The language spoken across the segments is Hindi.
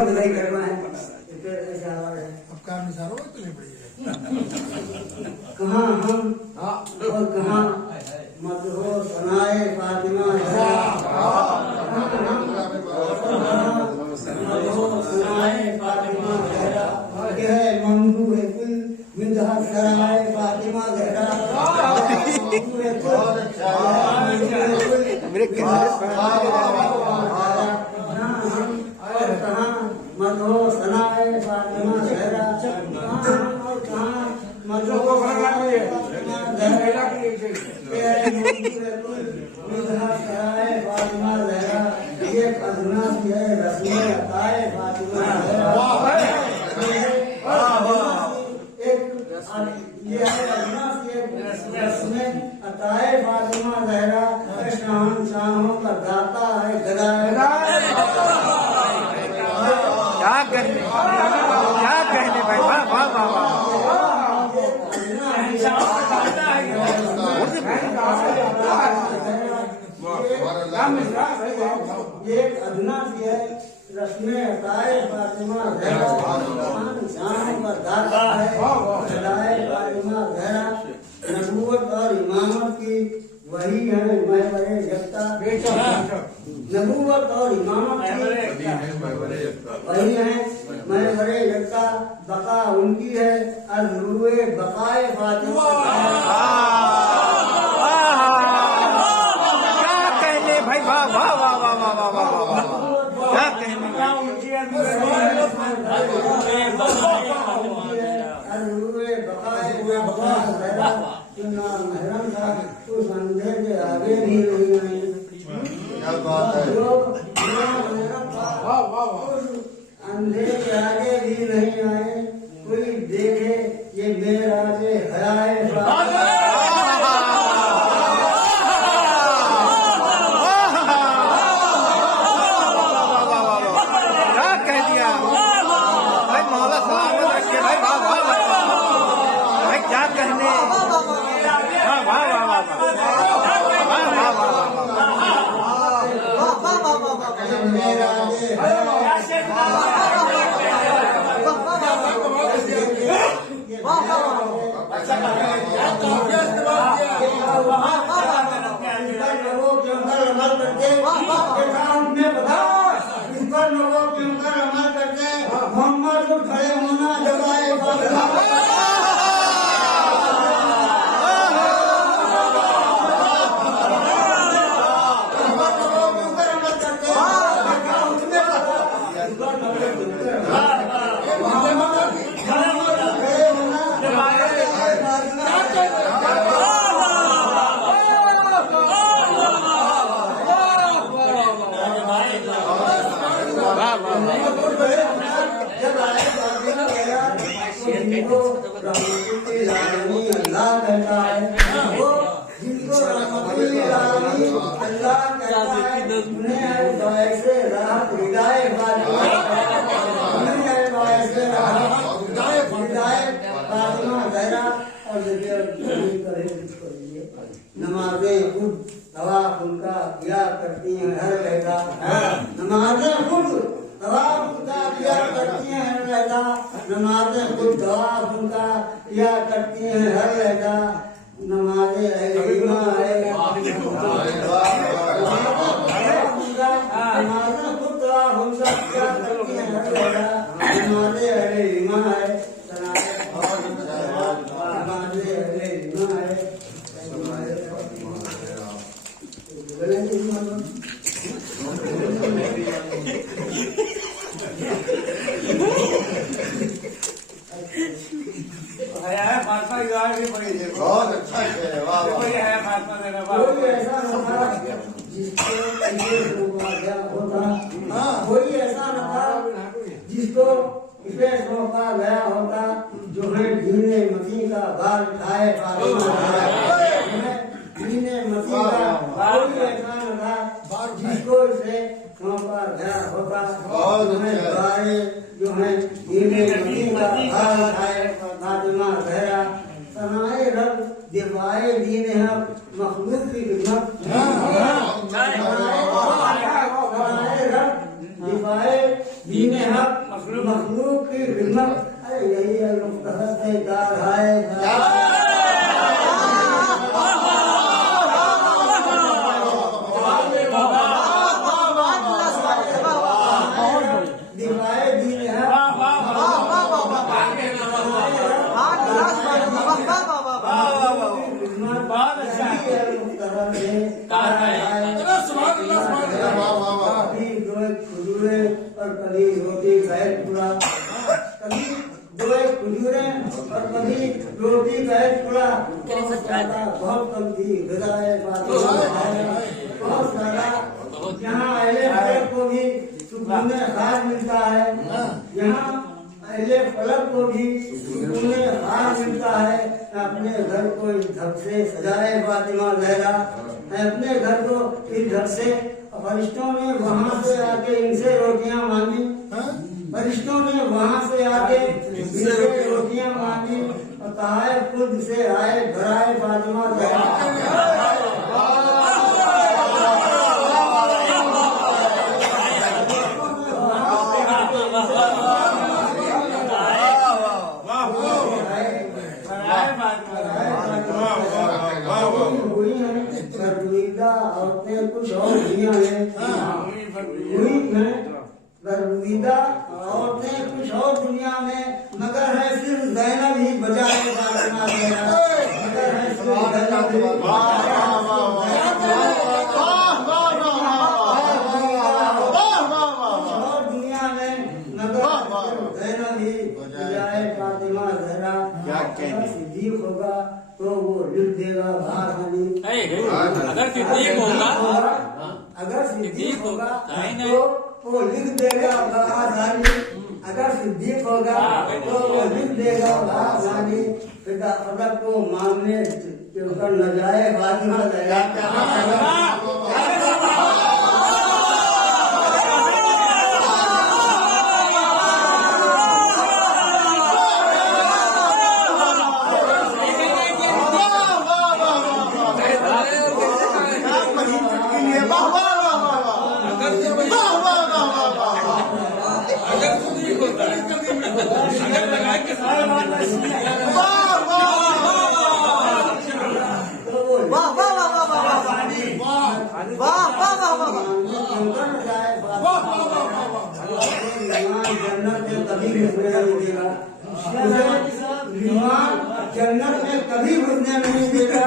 नहीं करना है अब काम निसारो तो नहीं पड़ी कहाँ हम और कहाँ मदहो सनाए फातिमा मदहो सनाए फातिमा जहरा के है मंदू है कुल मिंदहा सराए फातिमा जहरा मेरे मदहो सनाए फातिमा जहरा फातिमा जहरा शहंशाहों का दाता है गदा क्या कहने भाई वाह वाह वाह वाह ये अविनाशी है रस्में अताए फातिमा जहरा शान का दाता है अताए फातिमा जहरा नबूवत और इमामत की वही है मैं बड़े जगता नबूवत और इमामत की वही है मैं बड़े जगता बका उनकी है अज़रूए बकाए फातिमा भाई वाह वाह वाह वाह वाह वाह वाह वाह क्या कहने महरम था उस अंधे के आगे भी नहीं आई अंधे के आगे भी नहीं आए कोई देखे ये मेरा से हराए क्या कहने वाह वाह वाह मोहम्मद को खड़े होना जगाए अल्लाह कहता है वो जिनको अल्लाह कहता है उन्हें ऐसे राहत हिदायत फातिमा जहरा और नमाजें खुद तवाफ उनका किया करती हैं हर लहजा नमाजें खुद तवाफ उनका किया करती हैं हर लहजा नमाजें खुद तवाफ उनका किया करती हैं हर लहजा नमाजें अहलीमा है नमाजें खुद तवाफ उनका किया करती हैं हर लहजा नमाजें अहलीमा है बहुत अच्छा है कोई ऐसा न था जिसको कोई ऐसा न था जिसको विशेष मौका गया होता जो है दीने मसीह का बाल उठाए दीने मसीह का कोई ऐसा न था जिसको इसे मौका गया होता जो है दीने मसीह का बाल उठाए फातिमा जहरा सनाए रब दिवाए दीन हक मखलूक की खिदमत सनाए रब दिवाए दीन हक मखलूक की खिदमत। अरे यही है मुख्तसर से कार है दिवाए दीन है खजूरे और कभी रोटी बैठ पूरा, कभी दो खजूरे और कभी रोटी बैठ पूरा। बहुत कम थी गजाए बहुत सारा। यहाँ अहले फलक को भी सुकून खास मिलता है, यहाँ अहले फलक को भी सुकून खास मिलता है। अपने घर को इस ढंग से सजाए फातिमा ज़हरा, अपने घर को इस ढंग से। फरिश्तों ने वहाँ से आके इनसे रोटियां मांगी, फरिश्तों ने वहाँ से आके इनसे रोटियां मांगी और ताए खुद से आए घराए फातिमा ज़हरा। औरतें कुछ और दुनिया में हुई हैं, गर्विदा औरतें कुछ और दुनिया में, मगर है सिर्फ ज़ैनब ही बजाए फातिमा ज़हरा, मगर है सिर्फ ज़ैनब ही और दुनिया में, मगर ज़ैनब ही बजाए फातिमा ज़हरा। सिद्दीक होगा तो वो लिख देगा भाषानी, अगर सिद्दीक होगा अगर सिद्दीक होगा तो वो लिख देगा भाषानी, अगर सिद्दीक होगा तो वो लिख देगा भाषानी। पिता फलक को मांगने के ऊपर न जाए फातिमा ज़हरा। जन्नत में कभी घुसने नहीं देगा,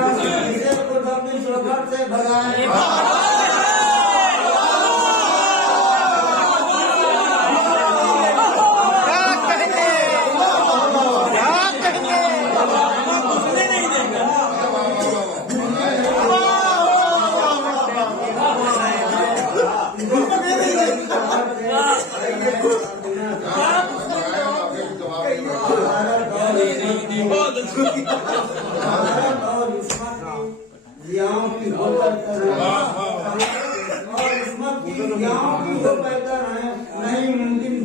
इसे खुद अपनी शोहरत से भगाए। जियाओं की हो बेहतर है और इस्मत की जियाओं की हो बेहतर है। नहीं मुमकिन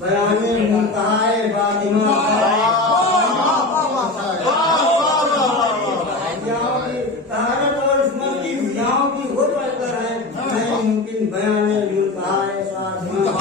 बयाने मुंतहाए फातिमा। तहारत और इस्मत की जियाओं की हो बेहतर है। नहीं मुमकिन बयाने मुंतहाए फातिमा।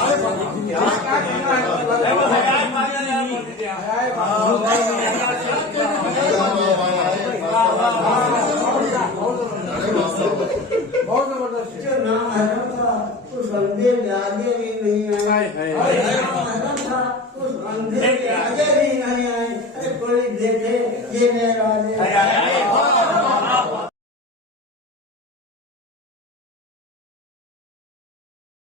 बहुत जबरदस्त जो नाम हरम था उस बंदे के आगे भी नहीं आए, हरम था उस बंदे के आगे भी नहीं आए। अरे कोई देखे ये मेरा